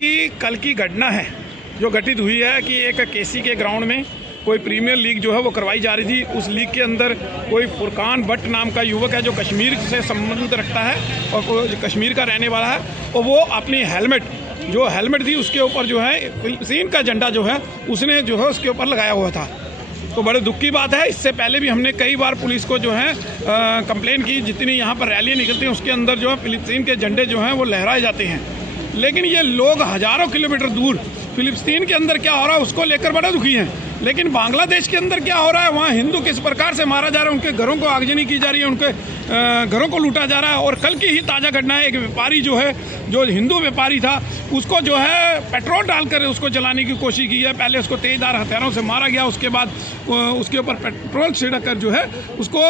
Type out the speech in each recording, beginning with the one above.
कि कल की घटना है जो घटित हुई है कि एक केसी के ग्राउंड में कोई प्रीमियर लीग जो है वो करवाई जा रही थी। उस लीग के अंदर कोई फुरकान भट्ट नाम का युवक है जो कश्मीर से संबंध रखता है और कश्मीर का रहने वाला है, और वो अपनी हेलमेट थी उसके ऊपर जो है फिलिस्तीन का झंडा जो है उसने जो है उसके ऊपर लगाया हुआ था। तो बड़े दुख की बात है। इससे पहले भी हमने कई बार पुलिस को जो है कंप्लेन की। जितनी यहाँ पर रैलियाँ निकलती हैं उसके अंदर जो है फिलिस्तीन के झंडे जो हैं वो लहराए जाते हैं, लेकिन ये लोग हज़ारों किलोमीटर दूर फिलिस्तीन के अंदर क्या हो रहा है उसको लेकर बड़ा दुखी हैं। लेकिन बांग्लादेश के अंदर क्या हो रहा है, वहाँ हिंदू किस प्रकार से मारा जा रहा है, उनके घरों को आगजनी की जा रही है, उनके घरों को लूटा जा रहा है। और कल की ही ताज़ा घटना है, एक व्यापारी जो है जो हिंदू व्यापारी था उसको जो है पेट्रोल डालकर उसको जलाने की कोशिश की है। पहले उसको तेज़धार हथियारों से मारा गया, उसके बाद उसके ऊपर पेट्रोल छिड़क कर जो है उसको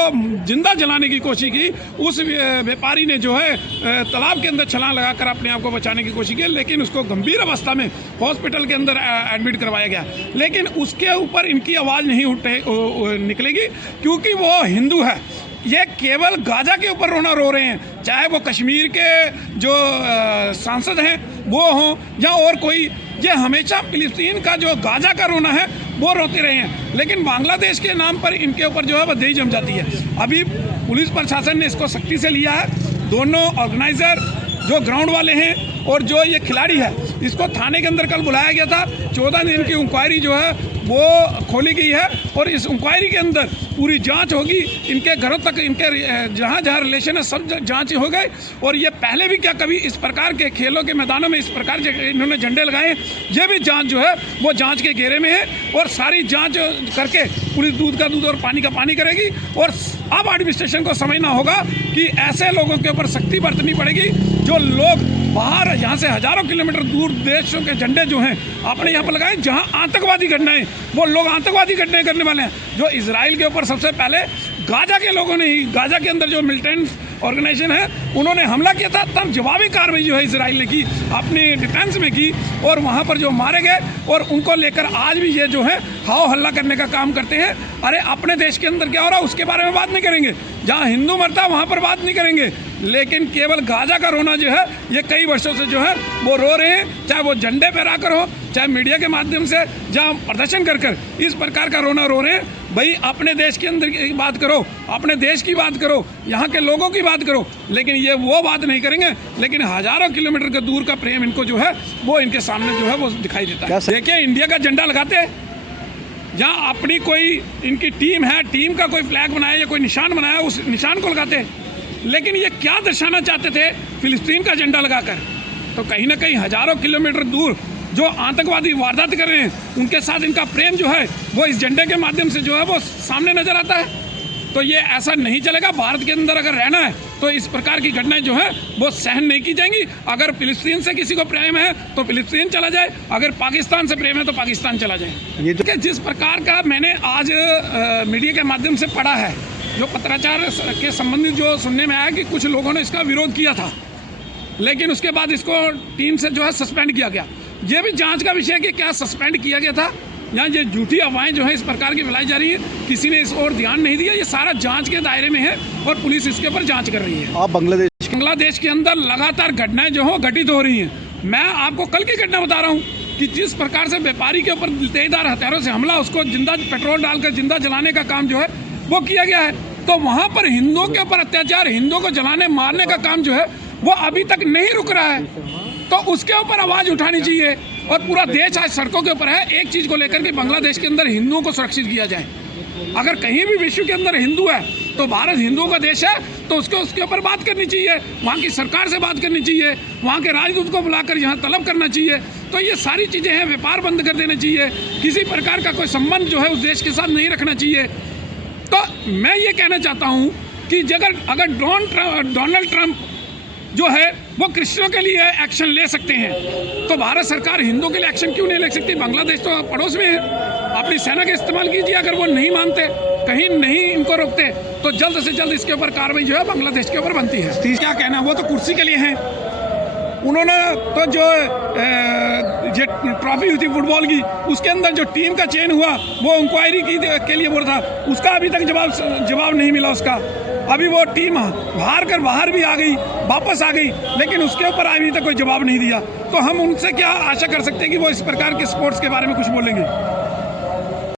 जिंदा जलाने की कोशिश की। उस व्यापारी ने जो है तालाब के अंदर छलांग लगाकर अपने आप को बचाने की कोशिश की, लेकिन उसको गंभीर अवस्था में हॉस्पिटल के अंदर एडमिट करवाया गया। लेकिन उसके ऊपर इनकी आवाज़ नहीं निकलेगी क्योंकि वो हिंदू है। ये केवल गाजा के ऊपर रोना रो रहे हैं, चाहे वो कश्मीर के जो सांसद हैं वो हों या और कोई। ये हमेशा फिलिस्तीन का जो गाजा का रोना है वो रोते रहे हैं, लेकिन बांग्लादेश के नाम पर इनके ऊपर जो है वो दही जम जाती है। अभी पुलिस प्रशासन ने इसको सख्ती से लिया है। दोनों ऑर्गेनाइज़र जो ग्राउंड वाले हैं और जो ये खिलाड़ी है इसको थाने के अंदर कल बुलाया गया था। 14 दिन की इंक्वायरी जो है वो खोली गई है और इस इंक्वायरी के अंदर पूरी जांच होगी। इनके घरों तक इनके जहाँ जहाँ रिलेशन है सब जांच हो गए। और ये पहले भी क्या कभी इस प्रकार के खेलों के मैदानों में इस प्रकार के इन्होंने झंडे लगाए, ये भी जांच जो है वो जांच के घेरे में है। और सारी जांच करके पुलिस दूध का दूध और पानी का पानी करेगी। और अब एडमिनिस्ट्रेशन को समझना होगा कि ऐसे लोगों के ऊपर सख्ती बरतनी पड़ेगी जो लोग बाहर यहाँ से हज़ारों किलोमीटर दूर देशों के झंडे जो हैं अपने यहाँ पर लगाए, जहाँ आतंकवादी घटनाएं वो लोग आतंकवादी घटनाएं करने वाले हैं। जो इजराइल के ऊपर सबसे पहले गाजा के लोगों ने ही, गाजा के अंदर जो मिलिटेंट ऑर्गेनाइजेशन है उन्होंने हमला किया था, तब जवाबी कार्रवाई जो है इजराइल ने की, अपनी डिफेंस में की और वहाँ पर जो मारे गए। और उनको लेकर आज भी ये जो है हाव हल्ला करने का काम करते हैं। अरे अपने देश के अंदर क्या हो रहा है उसके बारे में बात नहीं करेंगे, जहाँ हिंदू मरता है वहाँ पर बात नहीं करेंगे, लेकिन केवल गाजा का रोना जो है ये कई वर्षों से जो है वो रो रहे हैं। चाहे वो झंडे पर आकर हो, चाहे मीडिया के माध्यम से जहाँ प्रदर्शन कर इस प्रकार का रोना रो रहे हैं। भाई अपने देश के अंदर की बात करो, अपने देश की बात करो, यहाँ के लोगों की बात करो, लेकिन ये वो बात नहीं करेंगे। लेकिन हज़ारों किलोमीटर के दूर का प्रेम इनको जो है वो इनके सामने जो है वो दिखाई देता है। देखिए इंडिया का झंडा लगाते हैं, जहाँ अपनी कोई इनकी टीम है, टीम का कोई फ्लैग बनाया या कोई निशान बनाया उस निशान को लगाते हैं। लेकिन ये क्या दर्शाना चाहते थे फिलिस्तीन का झंडा लगाकर? तो कहीं ना कहीं हज़ारों किलोमीटर दूर जो आतंकवादी वारदात कर रहे हैं उनके साथ इनका प्रेम जो है वो इस झंडे के माध्यम से जो है वो सामने नजर आता है। तो ये ऐसा नहीं चलेगा। भारत के अंदर अगर रहना है तो इस प्रकार की घटनाएं जो है वो सहन नहीं की जाएंगी। अगर फिलिस्तीन से किसी को प्रेम है तो फिलिस्तीन चला जाए, अगर पाकिस्तान से प्रेम है तो पाकिस्तान चला जाए। ये तो जिस प्रकार का मैंने आज मीडिया के माध्यम से पढ़ा है, जो पत्राचार के संबंधित जो सुनने में आया कि कुछ लोगों ने इसका विरोध किया था, लेकिन उसके बाद इसको टीम से जो है सस्पेंड किया गया। ये भी जांच का विषय है कि क्या सस्पेंड किया गया था या ये झूठी अफवाहें जो है इस प्रकार की फैलाई जा रही है, किसी ने इस ओर ध्यान नहीं दिया। ये सारा जांच के दायरे में है और पुलिस इसके ऊपर जांच कर रही है। आप बांग्लादेश के अंदर लगातार घटनाएं जो हो घटित हो रही हैं। मैं आपको कल की घटना बता रहा हूँ कि जिस प्रकार से व्यापारी के ऊपर तेजधार हथियारों से हमला, उसको जिंदा पेट्रोल डालकर जिंदा जलाने का काम जो है वो किया गया है। तो वहाँ पर हिंदुओं के ऊपर अत्याचार, हिंदुओं को जलाने मारने का काम जो है वो अभी तक नहीं रुक रहा है। तो उसके ऊपर आवाज़ उठानी चाहिए। और पूरा देश आज सड़कों के ऊपर है एक चीज़ को लेकर कि बांग्लादेश के अंदर हिंदुओं को सुरक्षित किया जाए। अगर कहीं भी विश्व के अंदर हिंदू है तो भारत हिंदुओं का देश है, तो उसके ऊपर बात करनी चाहिए, वहाँ की सरकार से बात करनी चाहिए, वहाँ के राजदूत को बुलाकर यहाँ तलब करना चाहिए। तो ये सारी चीज़ें हैं, व्यापार बंद कर देना चाहिए, किसी प्रकार का कोई संबंध जो है उस देश के साथ नहीं रखना चाहिए। तो मैं ये कहना चाहता हूँ कि अगर डोनाल्ड ट्रंप जो है वो क्रिश्चियनों के लिए एक्शन ले सकते हैं, तो भारत सरकार हिंदुओं के लिए एक्शन क्यों नहीं ले सकती? बांग्लादेश तो पड़ोस में है, अपनी सेना का इस्तेमाल कीजिए। अगर वो नहीं मानते, कहीं नहीं इनको रोकते, तो जल्द से जल्द इसके ऊपर कार्रवाई जो है बांग्लादेश के ऊपर बनती है। क्या कहना, वो तो कुर्सी के लिए हैं। उन्होंने तो जो ट्रॉफी हुई थी फुटबॉल की, उसके अंदर जो टीम का चयन हुआ वो इंक्वायरी के लिए बोल था, उसका अभी तक जवाब नहीं मिला उसका। अभी वो टीम हार कर बाहर भी आ गई, वापस आ गई, लेकिन उसके ऊपर अभी तक कोई जवाब नहीं दिया। तो हम उनसे क्या आशा कर सकते हैं कि वो इस प्रकार के स्पोर्ट्स के बारे में कुछ बोलेंगे?